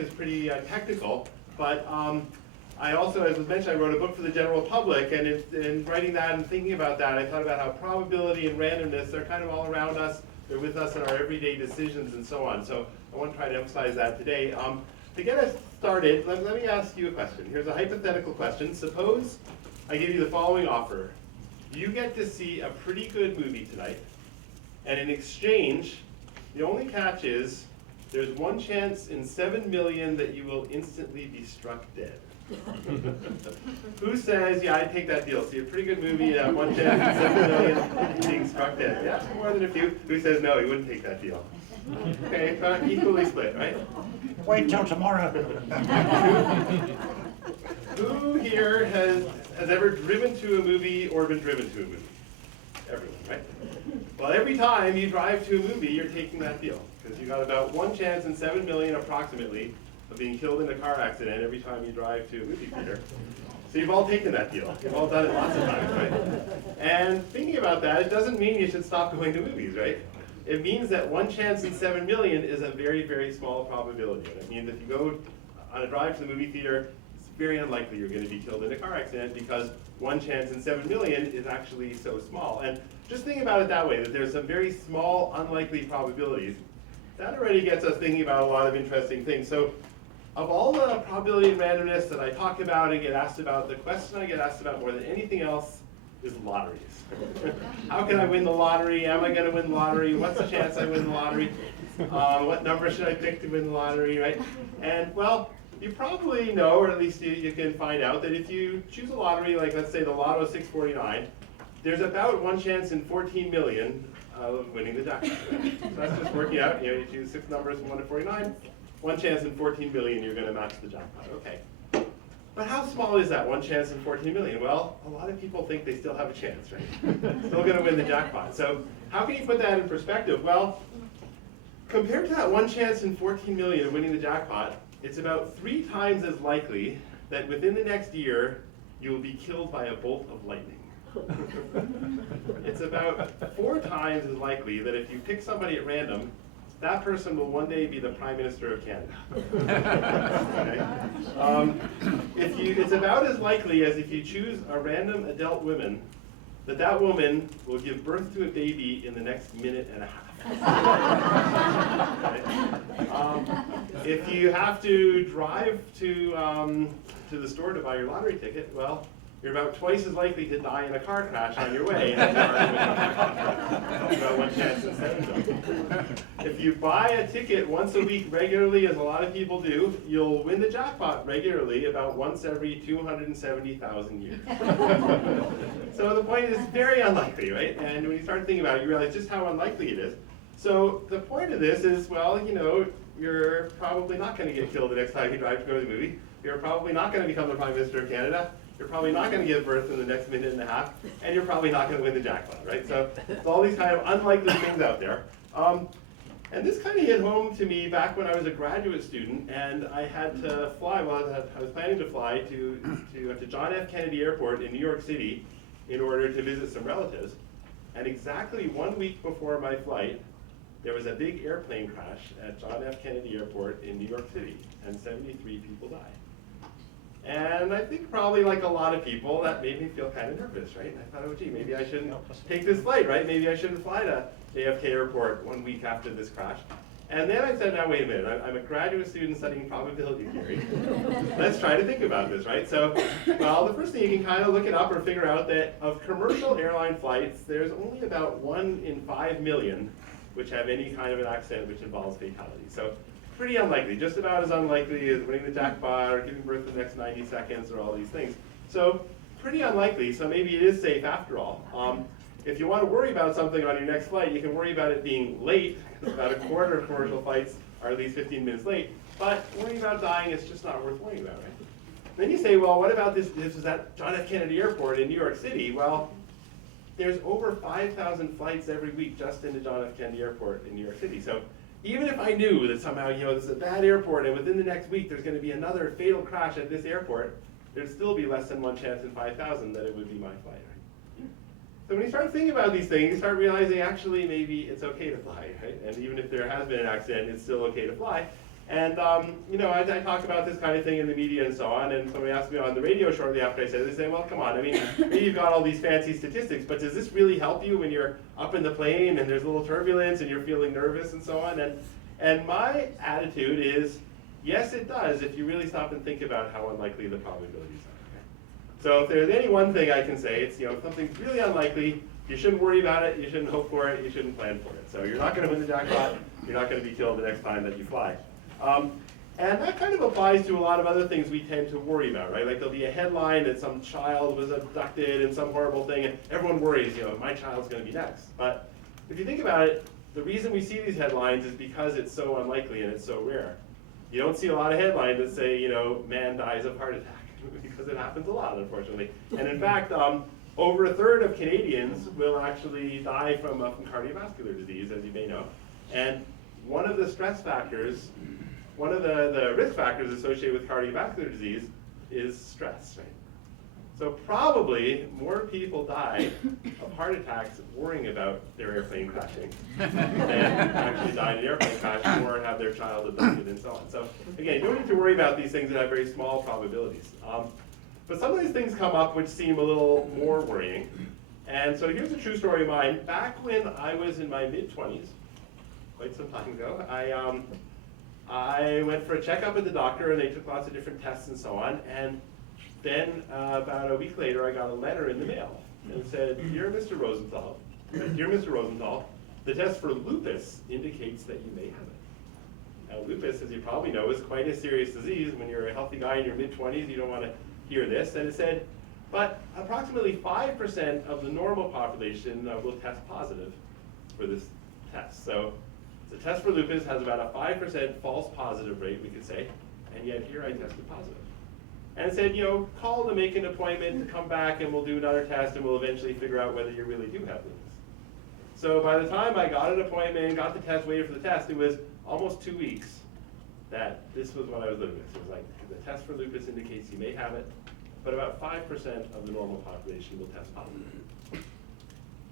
is pretty technical, but I also, as was mentioned, I wrote a book for the general public, and in writing that and thinking about that, I thought about how probability and randomness, they're kind of all around us, they're with us in our everyday decisions and so on. So I want to try to emphasize that today. To get us started, let me ask you a question. Here's a hypothetical question. Suppose I give you the following offer. You get to see a pretty good movie tonight, and in exchange, the only catch is there's one chance in 7 million that you will instantly be struck dead. Who says, yeah, I'd take that deal? See a pretty good movie, one chance in 7 million being struck dead. Yeah, more than a few. Who says no, he wouldn't take that deal? Okay, equally split, right? Wait till tomorrow. Who here has ever driven to a movie or been driven to a movie? Everyone, right? Well, every time you drive to a movie, you're taking that deal. Because you got about one chance in 7 million approximately of being killed in a car accident every time you drive to a movie theater. So you've all taken that deal. You've all done it lots of times, right? And thinking about that, it doesn't mean you should stop going to movies, right? It means that one chance in 7 million is a very, very small probability. And it means if you go on a drive to the movie theater, it's very unlikely you're going to be killed in a car accident because one chance in 7 million is actually so small. And just think about it that way, that there's some very small, unlikely probabilities. That already gets us thinking about a lot of interesting things. So of all the probability and randomness that I talk about and get asked about, the question I get asked about more than anything else is lotteries. How can I win the lottery? Am I going to win the lottery? What's the chance I win the lottery? What number should I pick to win the lottery, right? And well, you probably know, or at least you can find out, that if you choose a lottery, like let's say the Lotto 649, there's about one chance in 14 million of winning the jackpot. Right? So that's just working out. You choose 6 numbers from 1 to 49, one chance in 14 million you're going to match the jackpot. Okay. But how small is that, one chance in 14 million? Well, a lot of people think they still have a chance, right? Still going to win the jackpot. So how can you put that in perspective? Well, compared to that one chance in 14 million of winning the jackpot, it's about 3 times as likely that within the next year you will be killed by a bolt of lightning. It's about 4 times as likely that if you pick somebody at random, that person will one day be the Prime Minister of Canada. Okay? It's about as likely as if you choose a random adult woman, that woman will give birth to a baby in the next minute and a half. Okay? If you have to drive to the store to buy your lottery ticket, well, you're about twice as likely to die in a car crash on your way. About one chance in 7 million. If you buy a ticket once a week regularly, as a lot of people do, you'll win the jackpot regularly about once every 270,000 years. So the point is very unlikely, right? And when you start thinking about it, you realize just how unlikely it is. So the point of this is, well, you're probably not going to get killed the next time you drive to go to the movie. You're probably not going to become the Prime Minister of Canada. You're probably not going to give birth in the next minute and a half, and you're probably not going to win the jackpot, right? So it's all these kind of unlikely things out there. And this kind of hit home to me back when I was a graduate student, and I had to fly, well, I was planning to fly to John F. Kennedy Airport in New York City in order to visit some relatives. And exactly 1 week before my flight, there was a big airplane crash at John F. Kennedy Airport in New York City, and 73 people died. And I think probably like a lot of people, that made me feel kind of nervous, right? And I thought, oh gee, maybe I shouldn't take this flight, right? Maybe I shouldn't fly to JFK Airport 1 week after this crash. And then I said, now wait a minute, I'm a graduate student studying probability theory. Let's try to think about this, right? So, well, the first thing you can kind of look it up or figure out that of commercial airline flights, there's only about 1 in 5 million which have any kind of an accident which involves fatality. So pretty unlikely, just about as unlikely as winning the jackpot or giving birth in the next 90 seconds or all these things. So pretty unlikely, so maybe it is safe after all. If you want to worry about something on your next flight, you can worry about it being late, because about a quarter of commercial flights are at least 15 minutes late, but worrying about dying is just not worth worrying about, right? Then you say, well, what about this is at John F. Kennedy Airport in New York City? Well, there's over 5,000 flights every week just into John F. Kennedy Airport in New York City. So even if I knew that somehow, this is a bad airport and within the next week there's going to be another fatal crash at this airport, there'd still be less than 1 chance in 5,000 that it would be my flight, right? So when you start thinking about these things, you start realizing actually maybe it's okay to fly, right? And even if there has been an accident, it's still okay to fly. And you know, I talk about this kind of thing in the media and so on, and somebody asked me on the radio shortly after I said it, they say, well, come on, I mean, maybe you've got all these fancy statistics, but does this really help you when you're up in the plane and there's a little turbulence and you're feeling nervous and so on? And my attitude is, yes, it does, if you really stop and think about how unlikely the probabilities are. Okay? So if there's any one thing I can say, it's, you know, if something's really unlikely, you shouldn't worry about it, you shouldn't hope for it, you shouldn't plan for it. So you're not going to win the jackpot, you're not going to be killed the next time that you fly. And that kind of applies to a lot of other things we tend to worry about, right? Like there'll be a headline that some child was abducted and some horrible thing, and everyone worries, you know, my child's going to be next. But if you think about it, the reason we see these headlines is because it's so unlikely and it's so rare. You don't see a lot of headlines that say, you know, man dies of heart attack, because it happens a lot, unfortunately. And in fact, over a third of Canadians will actually die from cardiovascular disease, as you may know. And one of the stress factors, one of the risk factors associated with cardiovascular disease is stress, right? So probably more people die of heart attacks worrying about their airplane crashing than actually die in an airplane crash or have their child abducted and so on. So again, you don't need to worry about these things that have very small probabilities. But some of these things come up which seem a little more worrying. And so here's a true story of mine. Back when I was in my mid-20s, quite some time ago, I went for a checkup at the doctor and they took lots of different tests and so on. And then about a week later, I got a letter in the mail and it said, Dear Mr. Rosenthal, the test for lupus indicates that you may have it. Now lupus, as you probably know, is quite a serious disease. When you're a healthy guy in your mid-20s, you don't want to hear this. And it said, but approximately 5% of the normal population will test positive for this test. So the test for lupus has about a 5% false positive rate, we could say, and yet here I tested positive. And it said, you know, call to make an appointment to come back and we'll do another test and we'll eventually figure out whether you really do have lupus. So by the time I got an appointment, got the test, waited for the test, it was almost 2 weeks that this was what I was living with. It was like, the test for lupus indicates you may have it, but about 5% of the normal population will test positive.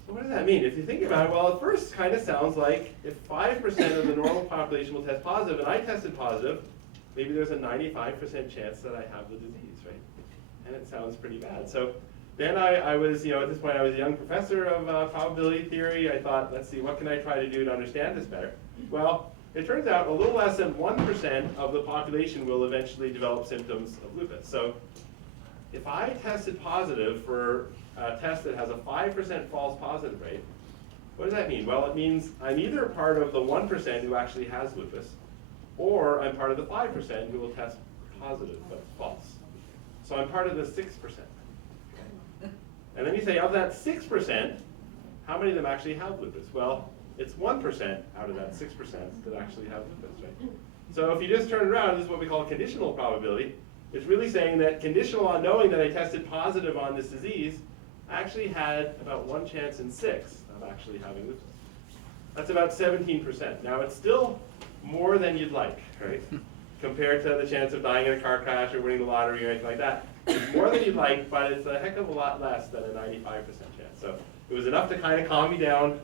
So what does that mean? If you think about it, well, at first kind of sounds like if 5% of the normal population will test positive and I tested positive, maybe there's a 95% chance that I have the disease, right? And it sounds pretty bad. So then I was, you know, at this point I was a young professor of probability theory. I thought, let's see, what can I try to do to understand this better? Well, it turns out a little less than 1% of the population will eventually develop symptoms of lupus. So if I tested positive for a test that has a 5% false positive rate, what does that mean? Well, it means I'm either part of the 1% who actually has lupus, or I'm part of the 5% who will test positive but false. So I'm part of the 6%. And then you say, of that 6%, how many of them actually have lupus? Well, it's 1% out of that 6% that actually have lupus, right? So if you just turn it around, this is what we call conditional probability. It's really saying that conditional on knowing that I tested positive on this disease, I actually had about 1 chance in 6 of actually having lupus. That's about 17%. Now it's still more than you'd like, right? Compared to the chance of dying in a car crash or winning the lottery or anything like that. It's more than you'd like, but it's a heck of a lot less than a 95% chance. So it was enough to kind of calm me down,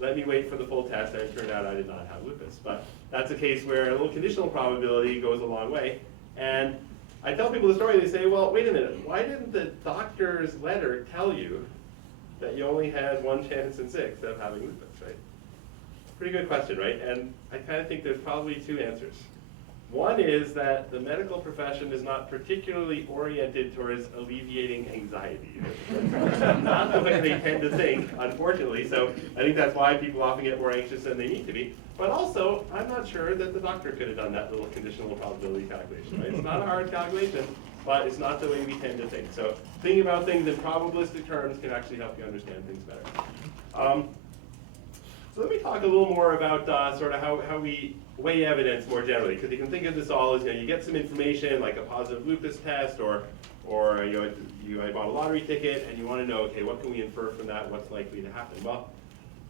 let me wait for the full test, and it turned out I did not have lupus. But that's a case where a little conditional probability goes a long way. And I tell people the story, they say, well, wait a minute, why didn't the doctor's letter tell you that you only had 1 chance in 6 of having lupus, right? Pretty good question, right? And I kind of think there's probably 2 answers. One is that the medical profession is not particularly oriented towards alleviating anxiety. Not the way they tend to think, unfortunately, so I think that's why people often get more anxious than they need to be. But also, I'm not sure that the doctor could have done that little conditional probability calculation, right? It's not a hard calculation, but it's not the way we tend to think. So thinking about things in probabilistic terms can actually help you understand things better. So let me talk a little more about sort of how we weigh evidence more generally, because you can think of this all as, you know, you get some information like a positive lupus test, or I bought a lottery ticket and you want to know, okay, what can we infer from that? What's likely to happen? Well,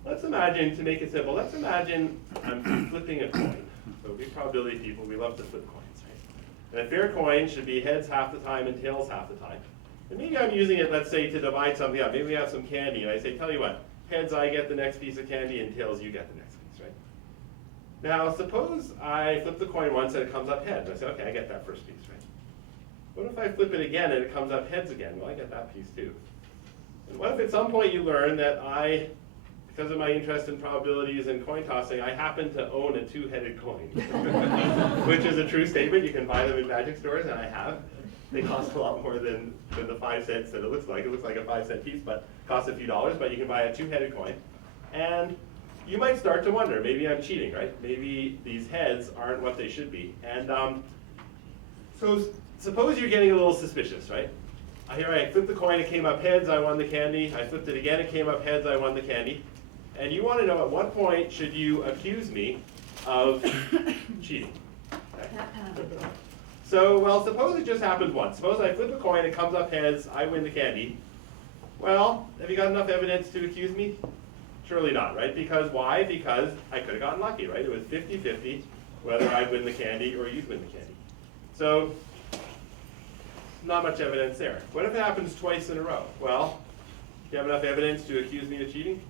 let's imagine, to make it simple, let's imagine I'm flipping a coin. So we probability people, we love to flip coins, right? And a fair coin should be heads half the time and tails half the time. And maybe I'm using it, let's say, to divide something up. Maybe we have some candy and I say, tell you what, heads I get the next piece of candy and tails you get the next piece, right? Now, suppose I flip the coin once and it comes up heads. I say, okay, I get that first piece, right? What if I flip it again and it comes up heads again? Well, I get that piece too. And what if at some point you learn that because of my interest in probabilities and coin tossing, I happen to own a two-headed coin, which is a true statement. You can buy them in magic stores, and I have. They cost a lot more than the 5 cents that it looks like. It looks like a 5-cent piece, but costs a few dollars, but you can buy a two-headed coin. And you might start to wonder, maybe I'm cheating, right? Maybe these heads aren't what they should be. And so suppose you're getting a little suspicious, right? Here I flipped the coin, it came up heads, I won the candy. I flipped it again, it came up heads, I won the candy. And you want to know at what point should you accuse me of cheating? Okay. So, well, suppose it just happens once. Suppose I flip a coin, it comes up heads, I win the candy. Well, have you got enough evidence to accuse me? Surely not, right? Because why? Because I could have gotten lucky, right? It was 50-50 whether I'd win the candy or you'd win the candy. So, not much evidence there. What if it happens twice in a row? Well, do you have enough evidence to accuse me of cheating?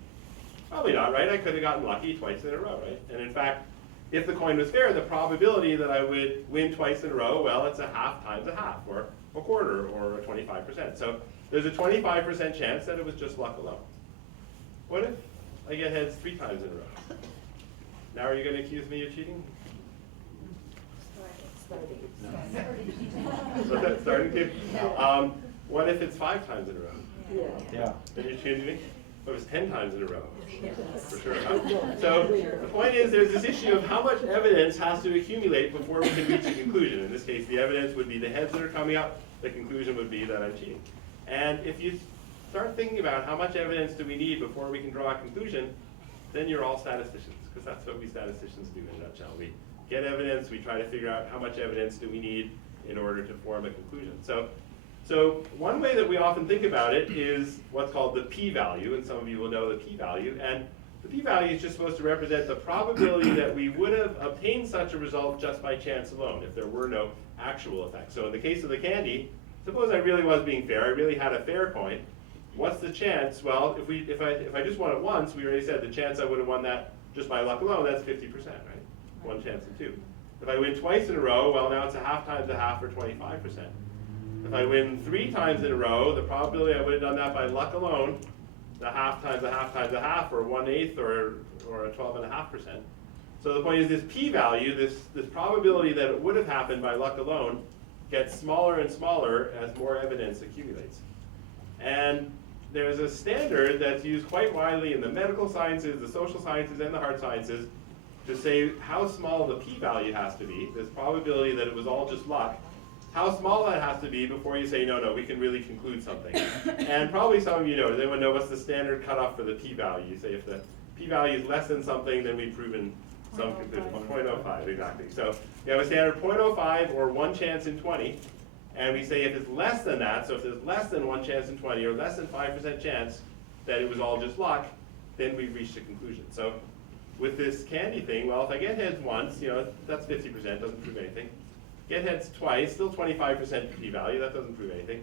Probably not, right? I could have gotten lucky twice in a row, right? And in fact, if the coin was fair, the probability that I would win twice in a row, well, it's a half times a half, or a quarter, or a 25%. So there's a 25% chance that it was just luck alone. What if I get heads 3 times in a row? Now are you going to accuse me of cheating? Starting to? What if it's 5 times in a row? Yeah. Then you're accusing me? What if it's 10 times in a row? For sure. So the point is there's this issue of how much evidence has to accumulate before we can reach a conclusion. In this case, the evidence would be the heads that are coming up. The conclusion would be that I'm cheating. And if you start thinking about how much evidence do we need before we can draw a conclusion, then you're all statisticians, because that's what we statisticians do in a nutshell. We get evidence, we try to figure out how much evidence do we need in order to form a conclusion. So one way that we often think about it is what's called the p-value, and some of you will know the p-value. And the p-value is just supposed to represent the probability that we would have obtained such a result just by chance alone, if there were no actual effect. So in the case of the candy, suppose I really was being fair, I really had a fair coin. What's the chance? Well, if I just won it once, we already said the chance I would have won that just by luck alone, that's 50%, right? 1 chance in 2. If I win twice in a row, well, now it's a half times a half, or 25%. If I win 3 times in a row, the probability I would have done that by luck alone, the half times a half times a half, or 1/8, or a 12.5%. So the point is this p-value, this probability that it would have happened by luck alone, gets smaller and smaller as more evidence accumulates. And there's a standard that's used quite widely in the medical sciences, the social sciences, and the hard sciences to say how small the p-value has to be, this probability that it was all just luck, how small that has to be before you say, no, we can really conclude something. And probably some of you know, does anyone know what's the standard cutoff for the p-value? You say if the p-value is less than something, then we've proven some conclusion. 0.05, exactly. So you have a standard 0.05 or 1 chance in 20. And we say if it's less than that, so if there's less than 1 chance in 20 or less than 5% chance that it was all just luck, then we've reached a conclusion. So with this candy thing, well, if I get heads once, that's 50%, doesn't prove anything. Get heads twice, still 25% p-value, that doesn't prove anything.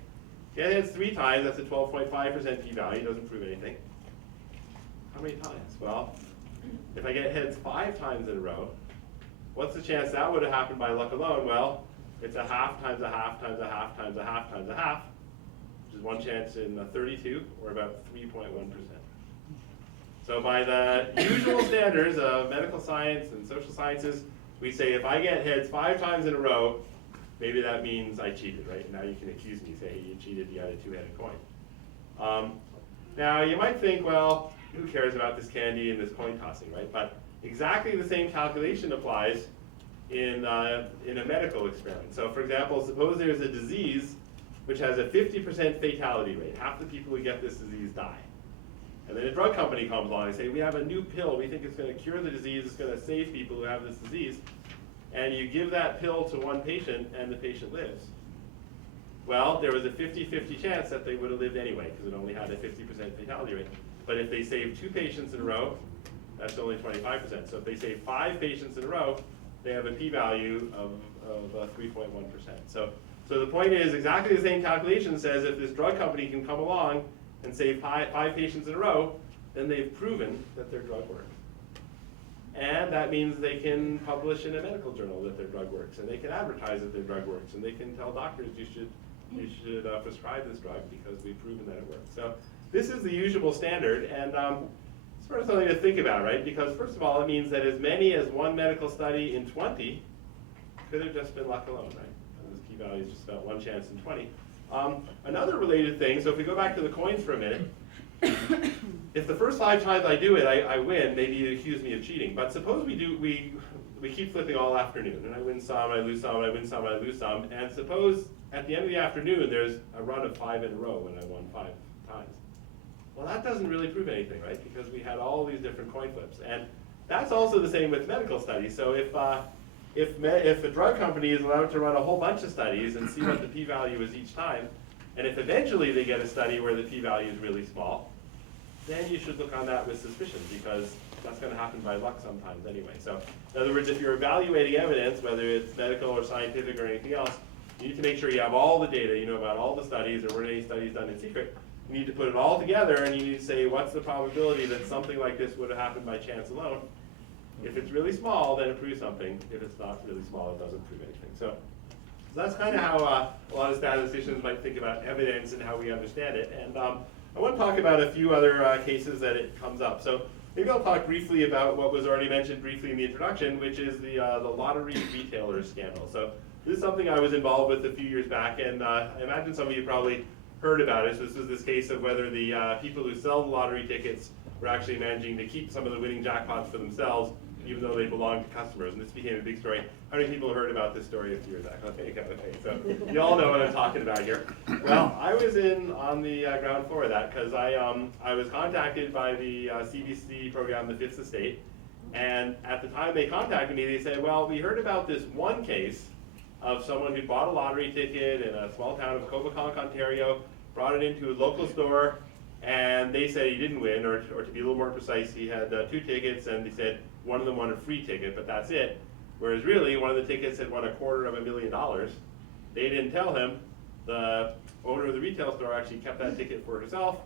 Get heads 3 times, that's a 12.5% p-value, doesn't prove anything. How many times? Well, if I get heads 5 times in a row, what's the chance that would have happened by luck alone? Well, it's a half times a half times a half times a half times a half, which is 1 chance in 32, or about 3.1%. So by the usual standards of medical science and social sciences, we say if I get heads 5 times in a row, maybe that means I cheated, right? Now you can accuse me, say, hey, you cheated, you had a 2-headed coin. Now you might think, well, who cares about this candy and this coin tossing, right? But exactly the same calculation applies in a medical experiment. So for example, suppose there's a disease which has a 50% fatality rate. Half the people who get this disease die. And then a drug company comes along and say, we have a new pill, we think it's going to cure the disease, it's going to save people who have this disease. And you give that pill to one patient and the patient lives. Well, there was a 50-50 chance that they would have lived anyway, because it only had a 50% fatality rate. But if they save 2 patients in a row, that's only 25%. So if they save 5 patients in a row, they have a p-value of 3.1%. So the point is exactly the same calculation says if this drug company can come along and save 5 patients in a row, then they've proven that their drug works. And that means they can publish in a medical journal that their drug works, and they can advertise that their drug works, and they can tell doctors you should prescribe this drug because we've proven that it works. So this is the usual standard, and sort of something to think about, right? Because first of all, it means that as many as one medical study in 20 could have just been luck alone, right? And this p-value is just about 1 chance in 20. Another related thing, so if we go back to the coins for a minute, if the first 5 times I do it, I win, maybe you accuse me of cheating. But suppose we keep flipping all afternoon, and I win some, I lose some, I win some, I lose some, and suppose at the end of the afternoon there's a run of 5 in a row when I won 5 times. Well, that doesn't really prove anything, right? Because we had all these different coin flips. And that's also the same with medical studies. So if a drug company is allowed to run a whole bunch of studies and see what the p-value is each time, and if eventually they get a study where the p-value is really small, then you should look on that with suspicion, because that's going to happen by luck sometimes anyway. So in other words, if you're evaluating evidence, whether it's medical or scientific or anything else, you need to make sure you have all the data, you know about all the studies, or were any studies done in secret. You need to put it all together, and you need to say, what's the probability that something like this would have happened by chance alone? If it's really small, then it proves something. If it's not really small, it doesn't prove anything. So that's kind of how a lot of statisticians might think about evidence and how we understand it. And I want to talk about a few other cases that it comes up. So maybe I'll talk briefly about what was already mentioned briefly in the introduction, which is the lottery retailer scandal. So this is something I was involved with a few years back, and I imagine some of you probably heard about it. So this was this case of whether the people who sell the lottery tickets were actually managing to keep some of the winning jackpots for themselves, even though they belonged to customers. And this became a big story. How many people heard about this story a few years back? Okay. So you all know what I'm talking about here. Well, I was on the ground floor of that because I was contacted by the CBC program, the Fifth Estate. And at the time they contacted me, they said, well, we heard about this one case of someone who bought a lottery ticket in a small town of Coboconk, Ontario, brought it into a local store, and they said he didn't win, or to be a little more precise, he had 2 tickets, and they said one of them won a free ticket, but that's it. Whereas really, one of the tickets had won $250,000. They didn't tell him. The owner of the retail store actually kept that ticket for herself.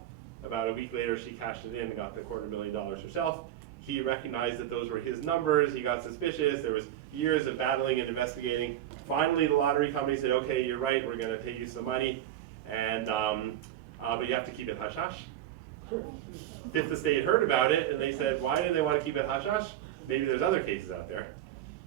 About a week later, she cashed it in and got the $250,000 herself. He recognized that those were his numbers. He got suspicious. There was years of battling and investigating. Finally, the lottery company said, okay, you're right, we're going to pay you some money, and but you have to keep it hush-hush. Fifth Estate heard about it, and they said, why do they want to keep it hush-hush? Maybe there's other cases out there.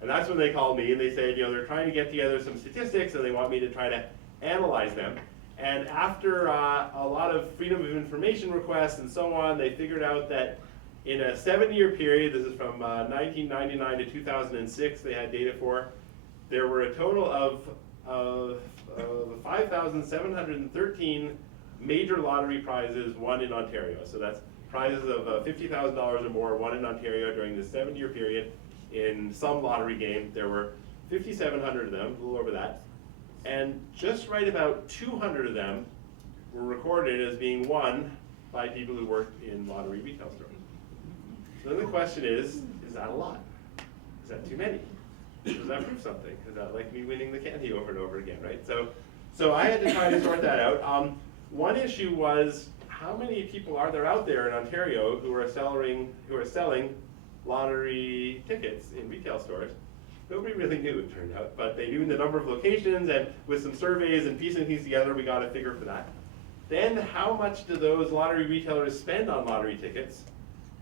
And that's when they called me, and they said, they're trying to get together some statistics, and they want me to try to analyze them. And after a lot of freedom of information requests and so on, they figured out that in a 7-year period, this is from 1999 to 2006, they had data for, there were a total of 5,713 major lottery prizes won in Ontario. So that's prizes of $50,000 or more won in Ontario during this 7-year period in some lottery game. There were 5,700 of them, a little over that. And just right about 200 of them were recorded as being won by people who worked in lottery retail stores. So then the question is that a lot? Is that too many? Does that prove something? Is that like me winning the candy over and over again, right? So I had to try to sort that out. One issue was, how many people are there out there in Ontario who are selling lottery tickets in retail stores? Nobody really knew, it turned out, but they knew the number of locations, and with some surveys and piecing things together, we got a figure for that. Then how much do those lottery retailers spend on lottery tickets?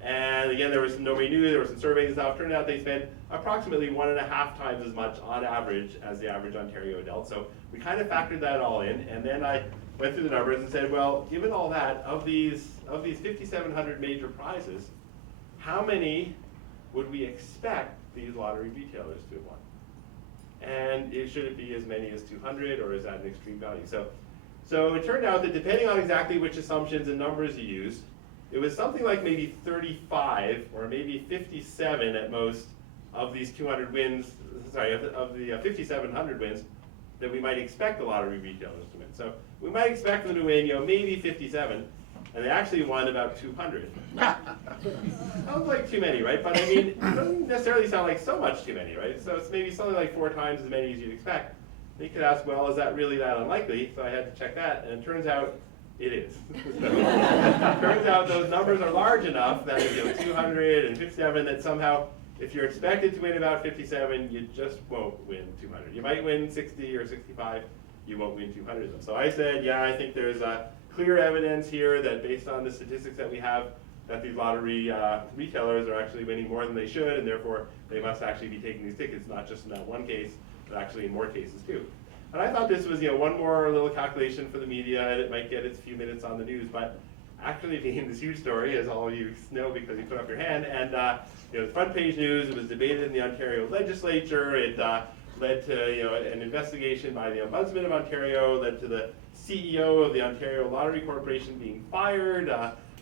And again, nobody knew, there were some surveys and stuff. Turned out they spent approximately 1.5 times as much on average as the average Ontario adult. So we kind of factored that all in, and then I went through the numbers and said, well, given all that, of these 5,700 major prizes, how many would we expect these lottery retailers to have won? And should it be as many as 200, or is that an extreme value? So it turned out that depending on exactly which assumptions and numbers you used, it was something like maybe 35 or maybe 57 at most of these 200 wins, sorry, of the 5,700 wins that we might expect the lottery retailers to win. So we might expect them to win, maybe 57, and they actually won about 200. Sounds like too many, right? But I mean, it doesn't necessarily sound like so much too many, right? So it's maybe something like 4 times as many as you'd expect. You could ask, well, is that really that unlikely? So I had to check that, and it turns out it is. So, it turns out those numbers are large enough that 200 and 57 that somehow if you're expected to win about 57, you just won't win 200. You might win 60 or 65, you won't win 200 of them. So I said, yeah, I think there's clear evidence here that based on the statistics that we have, that these lottery retailers are actually winning more than they should, and therefore they must actually be taking these tickets, not just in that one case, but actually in more cases too. And I thought this was, one more little calculation for the media, and it might get its few minutes on the news, but actually became this huge story, as all of you know because you put up your hand, and the front page news. It was debated in the Ontario legislature. It led to an investigation by the Ombudsman of Ontario, led to the CEO of the Ontario Lottery Corporation being fired,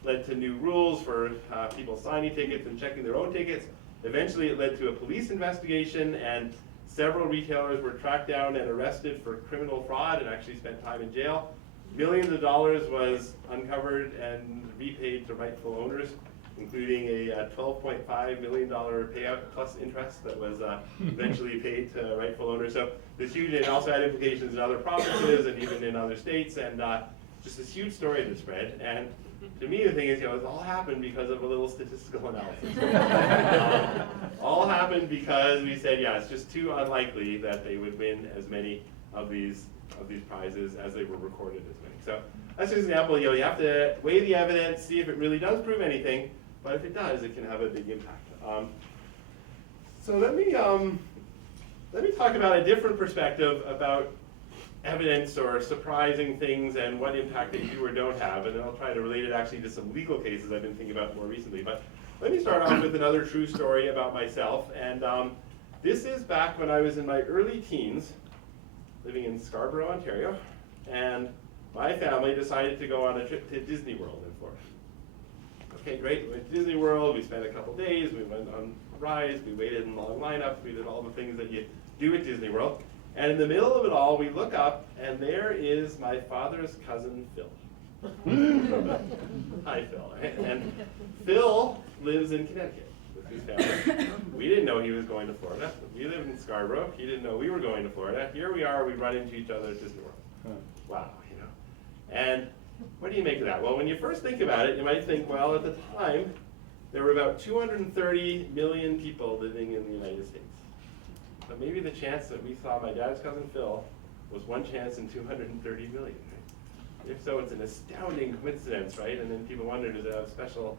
led to new rules for people signing tickets and checking their own tickets. Eventually it led to a police investigation, and several retailers were tracked down and arrested for criminal fraud and actually spent time in jail. Millions of dollars was uncovered and repaid to rightful owners, including a $12.5 million payout plus interest that was eventually paid to rightful owners. So this huge, and also had implications in other provinces and even in other states, and just this huge story that spread. And to me, the thing is, it all happened because of a little statistical analysis. All happened because we said, yeah, it's just too unlikely that they would win as many of these prizes as they were recorded as winning. So that's just an example. You have to weigh the evidence, see if it really does prove anything, but if it does, it can have a big impact. So let me talk about a different perspective about evidence or surprising things and what impact they do or don't have, and then I'll try to relate it actually to some legal cases I've been thinking about more recently. But let me start off with another true story about myself, and this is back when I was in my early teens, living in Scarborough, Ontario, and my family decided to go on a trip to Disney World in Florida. Okay, great, we went to Disney World, we spent a couple days, we went on rides, we waited in long lineups, we did all the things that you do at Disney World. And in the middle of it all, we look up, and there is my father's cousin, Phil. Hi, Phil. And Phil lives in Connecticut with his family. We didn't know he was going to Florida. We lived in Scarborough. He didn't know we were going to Florida. Here we are, we run into each other at Disney World. Wow, And what do you make of that? Well, when you first think about it, you might think, well, at the time, there were about 230 million people living in the United States. But maybe the chance that we saw my dad's cousin Phil was one chance in 230 million, right? If so, it's an astounding coincidence, right? And then people wonder, does it have special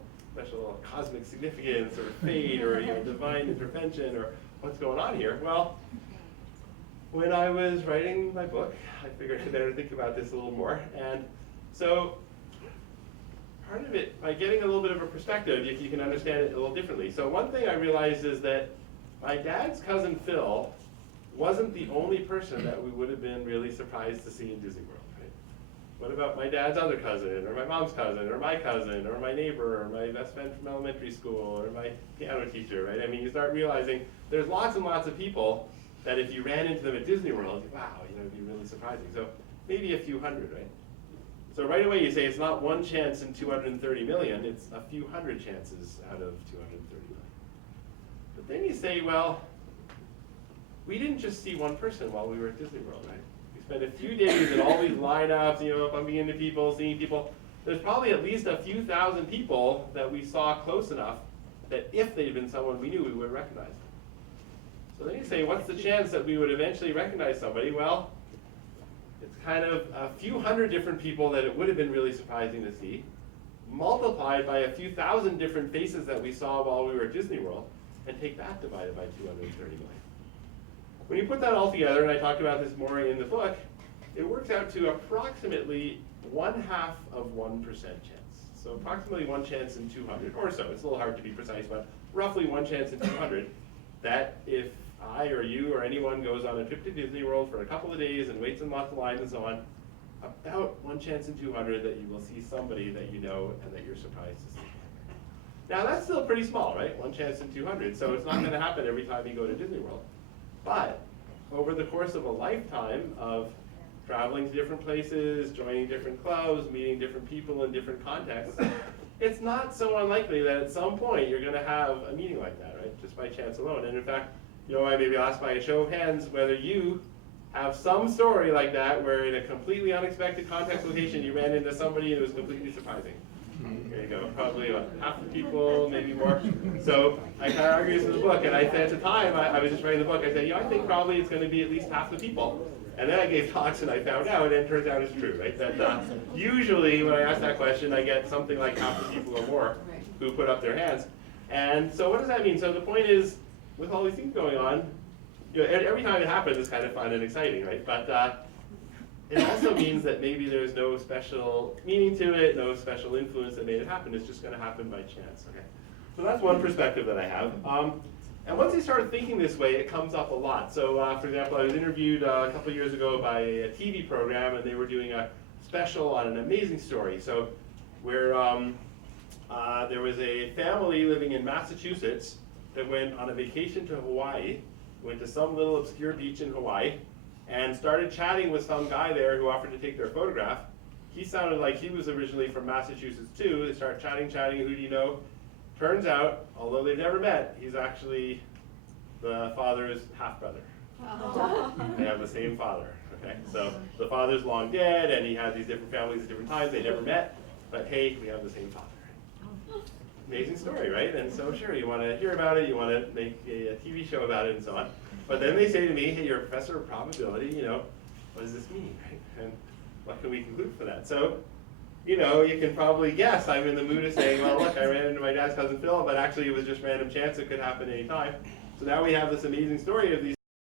cosmic significance or fate or divine intervention or what's going on here? Well, when I was writing my book, I figured I better think about this a little more. And so part of it, by getting a little bit of a perspective, you can understand it a little differently. So one thing I realized is that my dad's cousin Phil wasn't the only person that we would have been really surprised to see in Disney World, right? What about my dad's other cousin, or my mom's cousin, or my cousin, or my neighbor, or my best friend from elementary school, or my piano teacher, right? I mean, you start realizing there's lots and lots of people that if you ran into them at Disney World, wow, it'd be really surprising. So maybe a few hundred, right? So right away you say it's not one chance in 230 million, it's a few hundred chances out of 230 million. But then you say, well, we didn't just see one person while we were at Disney World, right? We spent a few days in all these lineups, bumping into people, seeing people. There's probably at least a few thousand people that we saw close enough that if they'd been someone we knew, we would recognize them. So then you say, what's the chance that we would eventually recognize somebody? Well, it's kind of a few hundred different people that it would have been really surprising to see, multiplied by a few thousand different faces that we saw while we were at Disney World, and take that divided by 230 million. When you put that all together, and I talked about this more in the book, it works out to approximately 1/2 of 1% chance. So approximately one chance in 200, or so. It's a little hard to be precise, but roughly one chance in 200 that if I or you or anyone goes on a trip to Disney World for a couple of days and waits in lots of lines and so on, about one chance in 200 that you will see somebody that you know and that you're surprised to see. Now that's still pretty small, right? One chance in 200, so it's not going to happen every time you go to Disney World. But over the course of a lifetime of traveling to different places, joining different clubs, meeting different people in different contexts, it's not so unlikely that at some point you're going to have a meeting like that, right? Just by chance alone. And in fact, I maybe ask by a show of hands whether you have some story like that where in a completely unexpected context location you ran into somebody and it was completely surprising. There you go, probably about half the people, maybe more. So I kind of argued this in the book, and I said at the time, I was just writing the book, I said, I think probably it's going to be at least half the people. And then I gave talks and I found out, and it turns out it's true, right? That usually when I ask that question, I get something like half the people or more who put up their hands. And so what does that mean? So the point is, with all these things going on, every time it happens, it's kind of fun and exciting, right? But it also means that maybe there's no special meaning to it, no special influence that made it happen. It's just going to happen by chance. Okay. So that's one perspective that I have. And once I started thinking this way, it comes up a lot. So for example, I was interviewed a couple years ago by a TV program, and they were doing a special on an amazing story. So where there was a family living in Massachusetts that went on a vacation to Hawaii, went to some little obscure beach in Hawaii, and started chatting with some guy there who offered to take their photograph. He sounded like he was originally from Massachusetts too. They started chatting, who do you know? Turns out, although they've never met, he's actually the father's half-brother. They have the same father, okay? So the father's long dead, and he had these different families at different times. They never met, but hey, we have the same father. Amazing story, right? And so sure, you want to hear about it, you want to make a TV show about it and so on. But then they say to me, hey, you're a professor of probability, what does this mean, right? And what can we conclude from that? So, you can probably guess I'm in the mood of saying, well, look, I ran into my dad's cousin Phil, but actually it was just random chance. It could happen any time. So now we have this amazing story of these